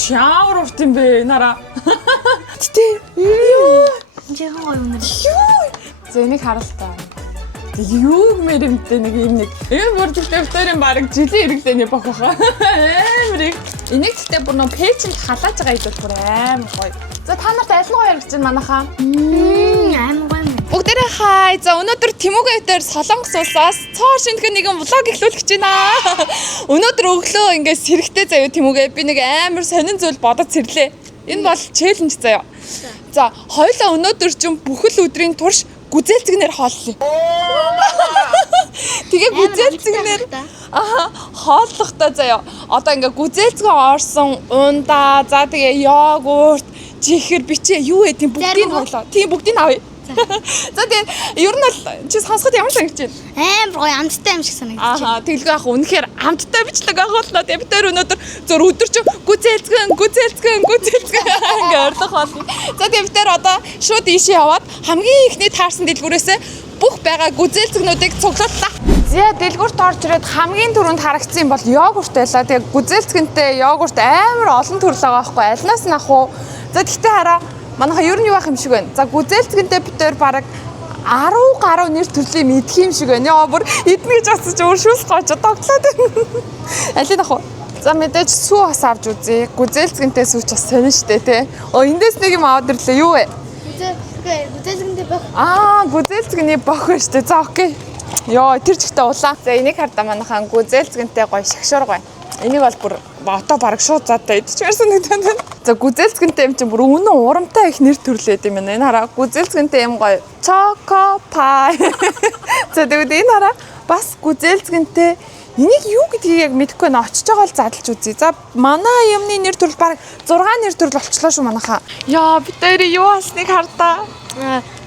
чаавар урт юм бэ нараа. Тэ. Юу. Жихэн гоё үнэр. За энийг харалтаа. Юу мэрэмтэй нэг юм нэг. Энэ бүр төвтөрийн баг жилийн хэрэглээний бохоо. Амар их. Энийг гэхдээ бүр нөө пэйжэнд халааж байгаа идэл бүр амар гоё. За та нарт аль нь гоё хэрэгж байна манайхаа? Амар гоё юм. Бүгдээрээ хай. За өнөөдөр Тэмүүгээр Солонгос улсаас цоо шинтгэн нэгэн влог эхлүүлэх гэж байна. Өнөөдөр өглөө ингээд сэрэгтэй заяа Тэмүүгээ би нэг амар сонин зүйл бодож сэрлээ. Энэ бол челленж заяа. За хоёулаа өнөөдөр чинь бүхэл өдрийн турш гүзээлцгнэр хооллоо. Тэгээ гүзээлцгнэр хооллохдоо заяа. Одоо ингээ гүзээлцгэн орсон ундаа, за тэгээ йогурт, жихэр бичээ юу ээ тийм бүгдийг хоолоо. Тийм бүгдийг авъя. За тэгээ ер нь бол чи сонсоход ямар санагдаж байна? Амар гоё амттай юм шиг санагдаж байна. Тэглгүй ах үнэхээр амттай бичлэг ахуулнаа. Тэгээ бид хоёр өнөөдөр зөөр өдөр чи гүзээлцгэн ингээ орлох болно. За тэгээ бид хоёр одоо шууд ийшээ яваад хамгийн ихний таарсан дэлгүүрээсээ бүх байгаа гүзээлцгнүүдийг цуглууллаа. За дэлгүүрт орж ирээд хамгийн түрүүнд харагдсан бол йогурт байлаа. Тэгээ гүзээлцгэнтэй йогурт амар олон төрөл байгаа байхгүй алнаас нь ах уу? За тэгтээ хараа манайха ер нь юу ах юм шиг байна. За гүзээлцгэнтэй бид хоёр бараг 10 гаруй нэр төрлийн мэдх юм шиг байна. Яа бүр эдний гэж асууж өөр шүүс гоож тогтлоод байна. Алин ах уу? За мэдээж сүү бас авч үзье. Гүзээлцгэнтэй сүү ч бас сонин штэ тий. Эндээс нэг юм аваад ирлээ. Юу вэ? Гүзээлцгэнтэй бох. Гүзээлцгэний бох байна штэ. За окей. Йоо тэр ч ихтэй улаан. За энийг хардаа манайхаа гүзээлцгэнтэй гоё шагшуур гоё. Энийг бол бүр одоо бараг шууд задаа идчихвэрсэн нэг тань. За гүзээлцгэнтэй юм чинь бүр үнэн урамтай их нэр төрлөөд юм байна. Энэ хараа гүзээлцгэнтэй юм гоё. Choco pie. За тэгвэл энэ хараа бас гүзээлцгэнтэй энийг юу гэдгийг яг мэдэхгүй байна. Очиж байгаа бол задлж үзье. За манай юмны нэр төрөл бараг 6 нэр төрөл болчлоо шүү манайхаа. Яа бид хоёрын юу болсныг хардаа.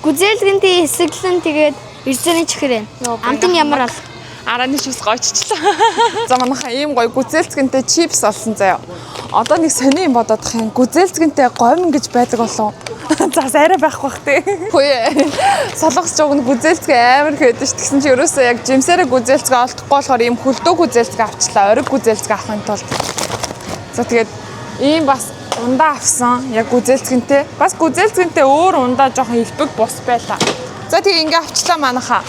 Гүзээлцгэнтэй хэсэглэн тэгээд ирсэний чихэр байна. Амтын ямар бол арааны шүүс гойччлаа. За манайхаа ийм гоё гүзээлцгэнтэй чипс олсон заяа. Одоо нэг сони юм бодоод их юм. Гүзээлцгэнтэй говьм гэж байдаг болов. За арай байхгүй бах тий. Хөөе. Солонгос жог нь гүзээлцгээ амар хэвэдэж ш. Тэгсэн чи ерөөсөө яг жимсээрээ гүзээлцгээ олдохгүй болохоор ийм хөлдөө гүзээлцгээ авчлаа. Ориг гүзээлцгээ авахын тулд. За тэгээд ийм бас ундаа авсан. Яг гүзээлцгэнтэй. Бас гүзээлцгэнтэй өөр ундаа жоохон илбэг бус байлаа. За тэгээ ингээ авчлаа манайхаа.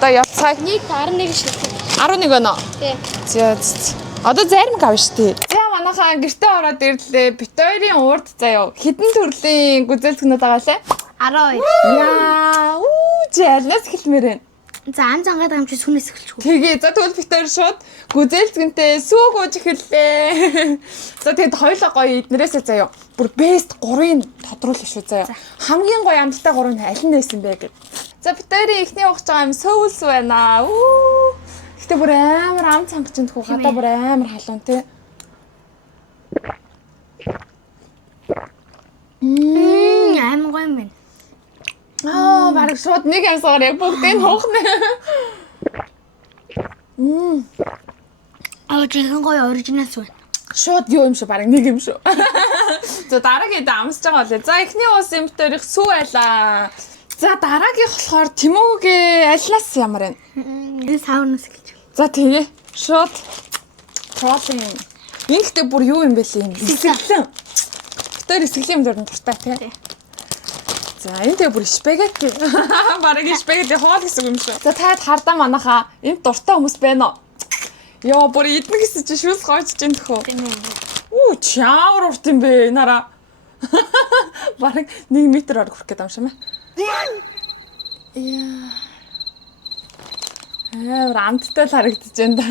Одоо явцгаая. 11 шиг. 11 байна. Тий. За. Одоо зарим гав штэ. За манайхаа гэртээ ороод ирлээ. Бит хоёрын урд заяа. Хэдэн төрлийн гүзээлцгнүүд байгаа лээ? 12. Яа, жаалнаас хэлмээр байна. За ан зангаад байгаа юм чи сүнээс эхэлчихв. Тэгээ. За тэгвэл бит хоёр шууд гүзээлцгэнтэй сүүг ууж эхэллээ. За тэгэд хоёулаа гоё эднэрээсээ заяа. Бүр бест 3-ыг тодруулах шүү заяа. Хамгийн гоё амттай 3 нь аль нь байсан бэ гэв. За бит хоёрын ихний ухаж байгаа юм сөүлс байна. Гэтэ бүр амар ам цангачнд хүү гадаа бүр амар халуун тий. Амар гоё юм байна. Бараг шууд нэг амсгаар яг бүгдийг хуухна. Жихэн гоё оригиналс байна. Шууд юу юм шүү бараг нэг юм шүү. За дараагийн амсж байгаа болоо. За эхний уус юм бит хоёрын сүү байлаа. За дараагийнх болохоор Тэмүүгээ альнаас ямар байна? Энэ саунаас эхэлж байна. За тэгээ шууд протеин. Энэ гэхдээ бүр юу юм бэ лээ юм? Эсгэлэн. Тэр эсгэлэн юм дөрөнд дуртай тий. За энэ тэгээ бүр спагетти. Бараг спагетти хоол гэсэн юм шүү. За таад хардаа манайхаа энд дуртай хүмүүс байна уу? Яа бүр идэх гэсэн чи шүүс гойч чинь төхөө. Чаавар урт юм бэ нараа. Бараг 1 метр хүрэх гэдэг юм шиг мэ. Яа. Амттай л харагдаж байна да.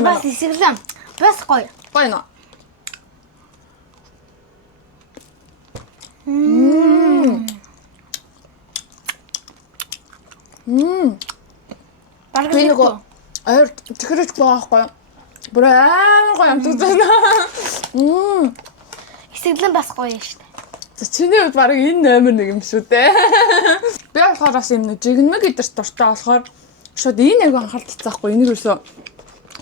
Бас эсгэлэн. Бас гоё. Гоё нөө. Бараг нэг ойр чихэрч байхгүй. Бүр амар гоё амт үзэн. эсгэлэн бас гоё шүү дээ. За чиний хувьд бараг энэ номер 1 юм шүү дээ. Би болохоор бас юм нэг жигнэмэг идэрч дуртай болохоор шууд энэ нэг анхаарал татсаахгүй энийг юусоо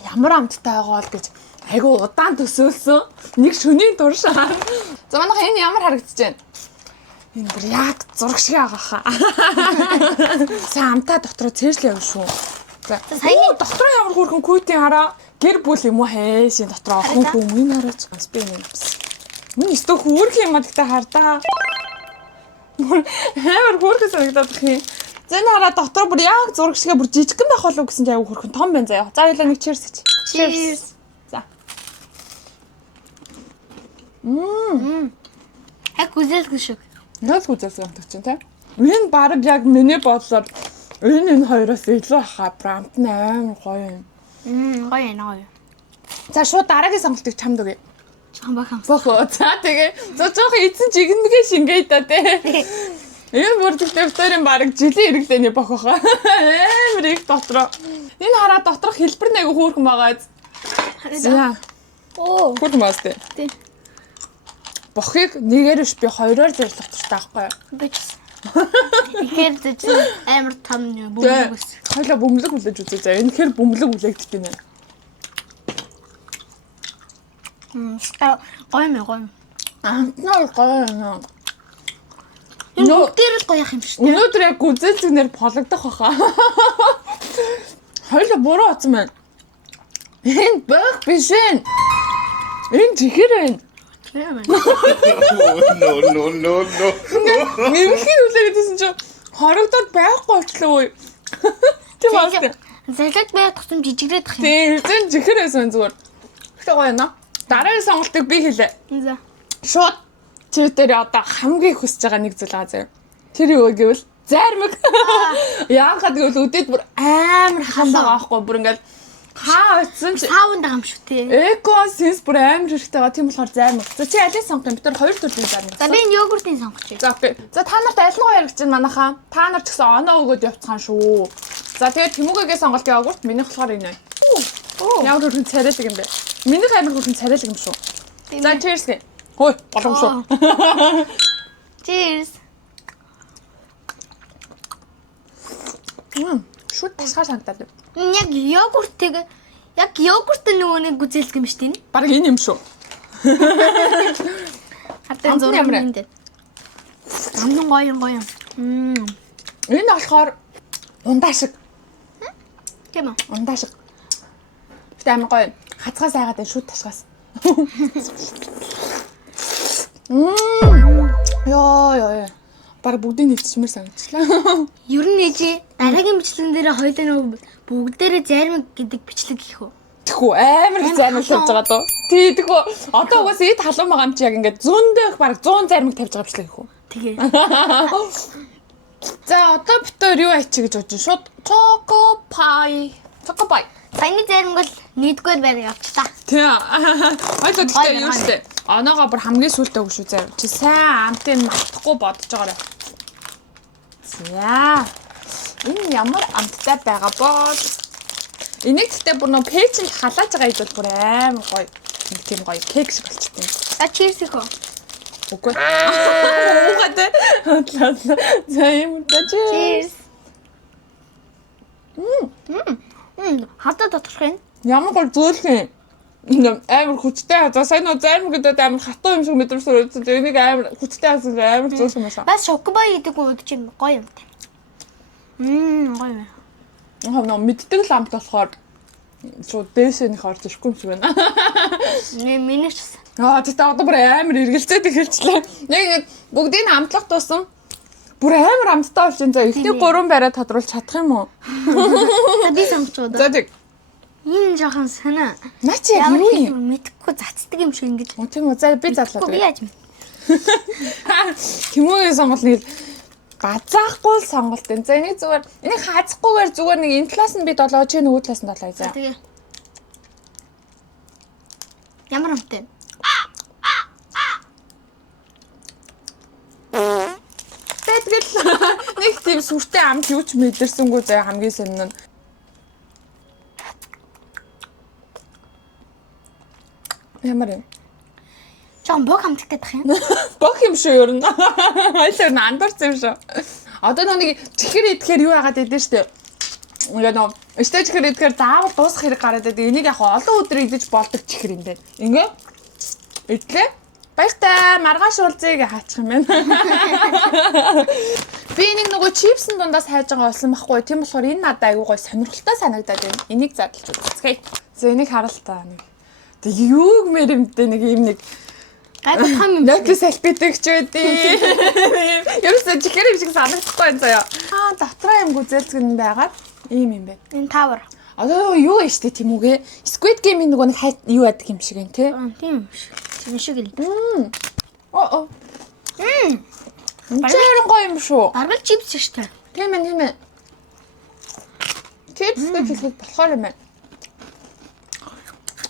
ямар амттай байгаа бол гэж айгу удаан төсөөлсөн. Нэг шөнийн турш. За манайха энэ ямар харагдаж байна? Энэ бүр яг зураг шиг байгаа хаа. За амтаа дотроо цээжл явна шүү. За саяны дотроо ямар хөрхөн күүтийн хараа. гэр бүл юм уу хайшин дотроо хүн энэ хараач. Би юм. Мөн өстө хөөрх юм а гэхдээ хардаа. Хэмэр хөөрх санагдаад их юм. Зэн хараа дотроо бүр яг зураг шигээ бүр жижигхэн байх болов гэсэн чинь аяг хөрхөн том байна заяа. За хоёлаа нэг cheers гэж. Cheers. За. Яг үзэлгүй шиг. Нөөц үзэлсэн юм чинь те. Энэ баг яг миний бодлоор энэ хоёроос илүү хаа брамт амар гоё юм. Гоё гоё. За шууд дараагийн сонголтыг чамд өгье. Жохон бахам. Бохоо. За тэгээ. За жоох эзэн жигнэгээ шингээе та те. Энэ бүр дэвтэрийн баг жилийн хэрэглээний бохоо. Амар их дотроо. Энэ хараа доторх хэлбэр нэг хөөрхөн байгаа. За. Оо. Хөөрхөн маастай. Тийм. Бохыг нэгээр биш би хоёроор зэрлэх туфтаа байхгүй юу? Бич. Ихээр зөв амар том бөмбөг ус. Хойлоо бөмбөлөг хүлээж үзье. За энэ хэр бөмбөлөг хүлээгдэх юм бэ? Гоё гоё. Амтнаа гоё юм. Энэ бүгдээр л гоё юм шүү дээ. Өнөөдөр яг үзэлцэгнэр пологдох баха. Хойлоо буруу утсан байна. Энэ бог биш ээ. Энэ чихэр байна. No. Нэмхийн үлээгээдсэн чинь хорогдоод байхгүй болтлоо. Тийм байна. Залгад байх тусам жижигрээд ах юм. Тийм, эзэн чихэр байсан зүгээр. Гэтэ гоё наа. Дараагийн сонголтыг би хэлээ. За. Шууд чи дээр одоо хамгийн хүсэж байгаа нэг зүйл байгаа заяа. Тэр юу гэвэл зармиг. Яагаад гэвэл өдөөд бүр амар хам байгаа байхгүй бүр ингээл хаа утсан чи Саунд байгаа юм шүү те. эко сенс бүр амар хэрэгтэй байгаа. Тийм болохоор зармиг. За чи алийг сонгох юм? Бид нар хоёр төрлийн зармиг. За би энэ йогуртын сонгоч. За окей. За та нарт аль нь гоё яригч байна манайхаа. Та нар ч гэсэн оноо өгөөд явцгаан шүү. За тэгээд Тэмүүгэгийн сонголт йогурт, минийх болохоор энэ байна. Ямар хөрхөн царайлаг юм бэ? Минийх амар хөрхөн царайлаг юм шүү. За cheers гээ. Хөөе, болов шүү. Cheers. Шүт тасгаар санагдаад байна. Яг йогуртыг яг йогурт нөгөө нэг үзэлдэг юм шүү дээ. Бараг энэ юм шүү. Хатан зураг ямар юм дээ. Амнан гоё. Энэ болохоор ундаа шиг. Тийм үү? Ундаа шиг. Гэтэ амар гоё. Хацгаас айгаад энэ шүт тасгаас. Йоо. Бараг бүгдийг нэвчмээр санагдлаа. Ер нь ээжээ дараагийн бичлэгэн дээр хоёулаа нөгөө бүгдээрээ зармиг гэдэг бичлэг гэх үү? Тэхүү амар зармиг тавьж байгаа дөө. Тий тэхүү. Одоо угаас эд халуун байгаа юм чи яг ингээд зөндөх бараг 100 зармиг тавьж байгаа бичлэг гэхүү. Тэгээ. За одоо битээр юу ачи гэж бодож шууд choco pie. Саяны зармиг бол нийтгээр байгаад явчихлаа. Тий. Ойлгоод гэхдээ юу штэ. Оноогоо бүр хамгийн сүлтэй өгш үү заяа. Чи сайн амтыг мартахгүй бодож байгаарай. За. Энэ ямар амттай байгаа бол энийг гэхдээ бүр нөө пэйжэнд халааж байгаа идэл бүр амар гоё. Нэг тийм гоё кек шиг болчихсон. За cheers их үү? Үгүй. Уухад. За юм да Cheers. Хатаа доторх юм. ямар гол зөөлхөн амар хүчтэй. За сайн нөө зарим гэдэг амар хатуу юм шиг мэдрэмжтэй. Энийг амар хүчтэй хасан амар зөөлхөн байсан. Бас шокобай гэдэг үүд чинь гоё юм те. Гоё. Нөө мэддэг ламп болохоор шууд дээшэнийх орж ирэхгүй юм шиг байна. Миний ч бас. Тэгтээ одоо бүр амар эргэлзээд эхэлчлээ. Нэг бүгдийг амтлах туусан. Бүр амар амттай болсон. За ихний 3 бариа тодруулж чадах юм уу? За би сонгочод. За тэг. Энэ жоохон санаа. Наа чи яг юу юм? Мэдхгүй цацдаг юм шиг ингэж. Тийм үү. За би зарлаа Би тэгээ. яаж мэд. Тэмүүгийн сонголт нэг базаахгүй л сонголт энэ. За энийг зүгээр энийг хаацахгүйгээр зүгээр нэг энэ талаас нь би 7 чи нөгөө талаас нь 7 за. Тэгээ. Ямар амттай? Тэгэл нэг тийм сүртэй амт юу ч мэдэрсэнгүй заа хамгийн сонин нь. Ямар юм? Жон бог амттай гэх юм. Бог юм шүү ер нь. Ойлоо андарсан юм шүү. Одоо нэг чихэр идэхээр юу яагаад идэв штэ. Ингээ нөө өстэй чихэр идэхээр заавал дуусах хэрэг гараад байдаг. Энийг яг олон өдөр идэж болдог чихэр юм байна. Ингээ идлээ. Баяртай маргааш уулзъя гэж хаачих юм байна. Би нэг нөгөө чипсн дундаас хайж байгаа болсон байхгүй. Тийм болохоор энэ надад айгүй гой сонирхолтой санагдаад байна. Энийг задлж үзье. За энийг харалтаа нэг. Тэг юуг мэрэмдээ нэг юм нэг гайхах юм. Ноки салбитэгч байдیں۔ Ерөөсөө чихэр юм шиг санагдахгүй байна заяа. Дотроо юм гүзэлцгэн байгаад ийм юм бэ. Энэ тавар. Одоо юу вэ штэ тийм үгээ? Squid Game-ийн нөгөө нэг юу яадаг юм шиг байна те. Тийм шүү. Тийм шиг л. Чирэн гоё юм шүү. Баргал чипс шүү дээ. Тийм ээ. Чипс гэж хэлэх болохоор юм байна.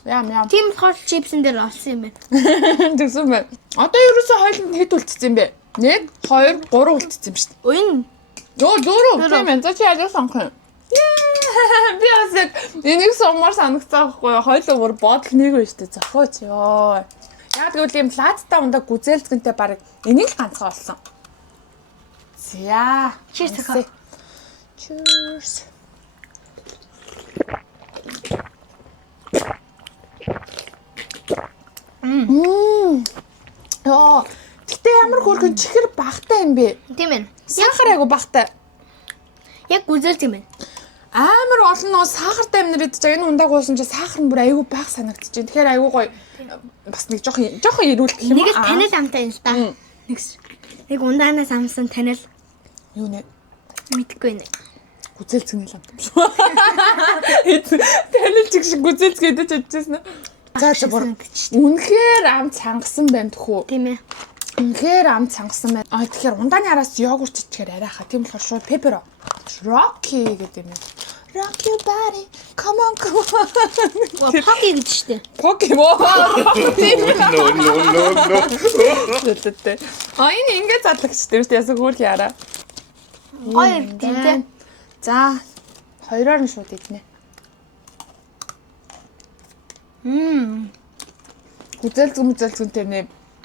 Ям. Тийм болохоор чипсэн дээр олсон юм байна. Тэгсэн мэ. Одоо ерөөсөө хойлонд хэд үлдсэн юм бэ? 1 2 3 үлдсэн юм шүү дээ. Уян. Дөрөв тийм ээ. За чи яаж сонгох юм? Би бас яг энийг сумаар санагцсан байхгүй юу? Хойлоо бүр бодол нэг байна шүү дээ. Зохиоч ёо. Яг гэвэл юм лааттай ундаа гүзээлцгэнтэй баг энийг л ганцхан олсон. За. Cheers тохоо. Cheers. Яа, гэтээ ямар хөргөн чихэр багтай юм бэ? Тийм ээ. Сахар айгу багтай. Яг гүзэлт юм байна. Амар олон нөө сахартай юм нэрээд чинь энэ ундааг уусан чи сахар нь бүр айгу баг санагдчих. Тэгэхээр айгу гоё бас нэг жоохон ирүүлэх юм Нэг л танил амтай юм л да. Нэг ундаанаас амсан танил юу нэ? мэдхгүй нэ. Гүзэлцгэн л амт юм шүү. Танил чиг шиг гүзэлцгээд чадчихсан. За бүр үнэхээр ам цангасан байна тхүү. Тийм ээ. Үнэхээр ам цангасан байна. Тэгэхээр ундааны араас йогурт ичгээр арайхаа. Тийм болохоор шууд пепперо. Rocky гэдэг юм. Rock your body. Come on. Поки гэж штэ. Покемон. No. Тэт. Энэ ингээд задлагдчихтэй шүү дээ. Ясаг хөөх яараа. Гоё тийм дээ. За. Хоёроор нь шууд иднэ. Гүзэлцгэнтэй нэ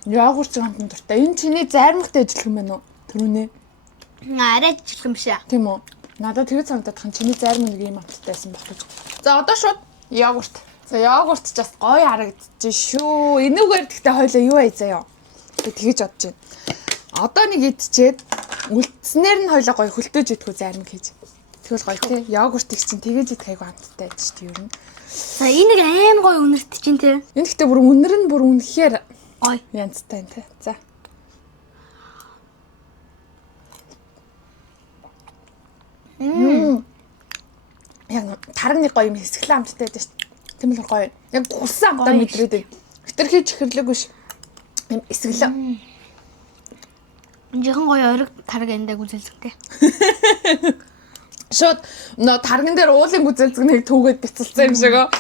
йогурт хамтан дуртай. Энэ чиний зайрмагтай ажиллах юм байна уу? Түрүүнээ. Арай жижиг юм шиг. Тийм үү? Надад тэгээд санагдаад хань чиний зайрмаг нэг юм амттайсэн баг гэж. За одоо шууд йогурт. За йогурт ч бас гоё харагдчих шүү. Энүүгээр гэхдээ хойлоо юу аяа заяа. Тэгэж бодож байна. Одоо нэг идчихэд үлдснээр нь хойлоо гоё хөлтөөж идэх үү зайрмаг хийж. Тэгвэл гоё тий. Йогуртыг чинь тэгэж идэх айгу амттай байдаг шүү дээ ер нь. За энэ нэг аим гоё үнэрт чинь те. Энэ гэхдээ бүр үнэр нь бүр үнэхээр Гоё. янзтай тий. За. Яг тарганы гоё юм хэсгэлэн амттай байдаг шүү дээ. Тийм л гоё. Яг гусан амтаа мэдрээд байна. Хитрхий чихэрлэггүй ш. Юм эсгэлэн. Жихэн гоё ориг тарга эндээ гүзэлцгтэй. Шууд нөө тарган дээр уулын гүзэлцгнийг түүгээд бяцалсан юм шиг оо.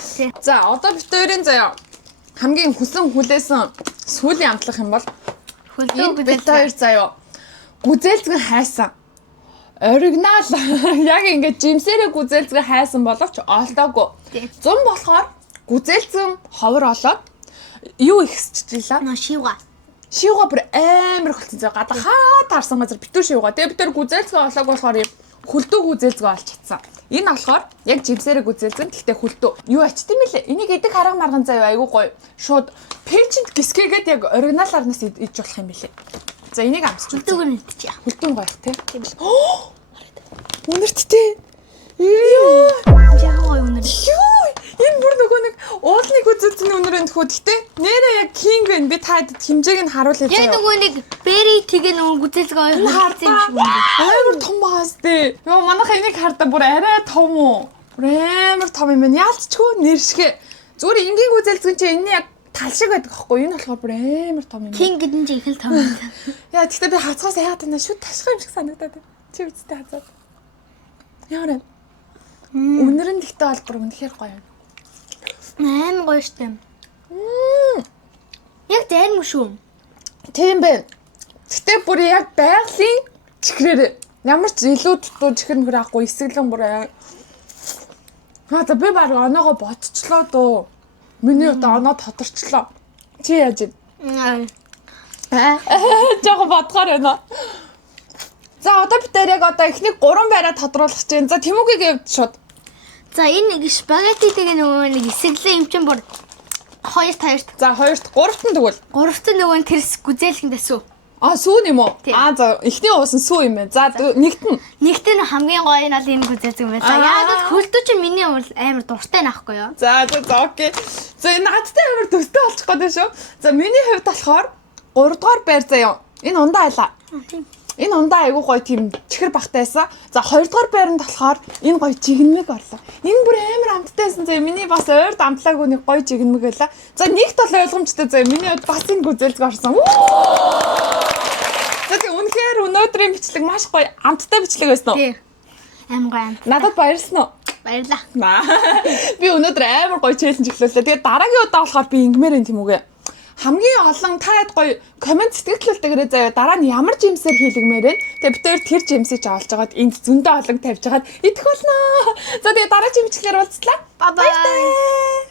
За одоо бит хоёрын заяа хамгийн хүсэн хүлээсэн сүүлийн амтлах юм бол Хөлтөө бит гүзэлцэг. хоёр заяа гүзэлцгэн хайсан. Оригинал яг ингээд жимсэрэг гүзэлцгэн хайсан боловч олдоогүй. Зун болохоор гүзэлцгэн ховор олоод юу ихсчихлээ. Нөө шивга. Шивга бүр амар хөлтсөн заяа гадаа хаа таарсан газар битүү шивга. Тэгээ бид тэр гүзэлцгэн олоог болохоор юм хөлтөө гүзэлцгээ олж чадсан. Энэ болохоор яг жимсэрэг гүзэлцгэн гэхдээ хөлтөө. Юу ачт юм бэлээ? Энийг эдэг харга марган заяа айгуу гоё. Шууд пэйжэнд гисгээгээд яг оригиналаарнаас идж болох юм бэлээ. За энийг амсч үзье. Хөлтөөг нь идчихье. Хөлтөө гоё те. Тийм л. Үнэрттэй. Юу? Жаа гоё үнэр. Юу? Энэ бүр нөгөө нэг уулны гүзэлцний үнэр энэ тхүү. Гэтэ нэрээ яг кинг байна. Би таад хэмжээг нь харуулъя Яг заяа. нөгөө нэг бери тэгээ нөгөө гүзэлцэг гоё харсан юм шиг үнэ. Амар том байгаас тээ. Йоо манайха энийг хардаа бүр арай том уу? Бүр амар том юм байна. Яалцчгүй нэршгэ. Зүгээр энгийн гүзэлцгэн чи энэ яг тал шиг байдаг аахгүй. Энэ болохоор бүр амар том юм. Кинг гэдэн чи их л том юм. Яа тэгтээ би хацгаас яагаад энэ шүт ташхаа юм шиг санагдаад байна. Чи үстэй хацаад. Яарэ. Үнэр нь тэгтээ бол бүр үнэхээр гоё. Аим гоё штэ. Яг зайрмаг шүү. Тийм байна. Гэтэ бүр яг байгалийн чихрээр ямар ч илүү дутуу чихэр мөр ахгүй эсгэлэн бүр за би баг оноогоо ботчлоо дөө. Миний удаа оноо тодорчлоо. Чи яаж вэ? Жог бодгоор байна. За одоо бид яг одоо эхнийг 3 байраа тодруулах чинь. За Тэмүүгийн хэвд шууд. За энэ нэг спагетти тэгээ нөгөө нэг эсгэлэн юм чин бүр 2-2. За 2-т 3-т нь тэгвэл. 3-т нөгөө тэрс гүзээлхэн дэсүү. Сүүн юм уу? Тийм. За эхний уусан сүү юм байна. За нэгт нь Нэгт нь хамгийн гоё нь бол энэ гүзэлцэн байна. За яг л хөлтөө чи миний амар дуртай наахгүй юу? За окей. За энэ надтай амар төстэй болчих гээд шүү. За миний хувьд болохоор 3 дугаар байр заяа. Энэ ундаа айлаа. Энэ ундаа айгуу гоё тийм чихэр багтайсан. За 2 дугаар байранд болохоор энэ гоё жигнэмэг орлоо. Энэ бүр амар амттайсан. За миний бас ойрд амтлаагүй нэг гоё жигнэмэг байлаа. За нэгт бол ойлгомжтой. За миний хувьд бас энэ гүзэлцэг орсон. За тэг үнэхээр өнөөдрийн бичлэг маш гоё амттай бичлэг байсан уу? Тий. Амар гоё амт. Надад баярлсан уу? Баярлалаа. Би өнөөдөр амар гоё челленж эхлүүллээ. Тэгээ дараагийн удаа болохоор би ингэмээр юм тийм үгүй. Хамгийн олон та хэд гоё комент сэтгэлдүүлтэйгээрээ заяа дараа нь ямар жимсээр хийлгмээр вэ? Тэгээ бид тэр жимсийг авалж хагаад энд зөндөө олон тавьж хагаад идэх болно. За тэгээ дараагийн бичлэгээр уулзлаа. Bye bye.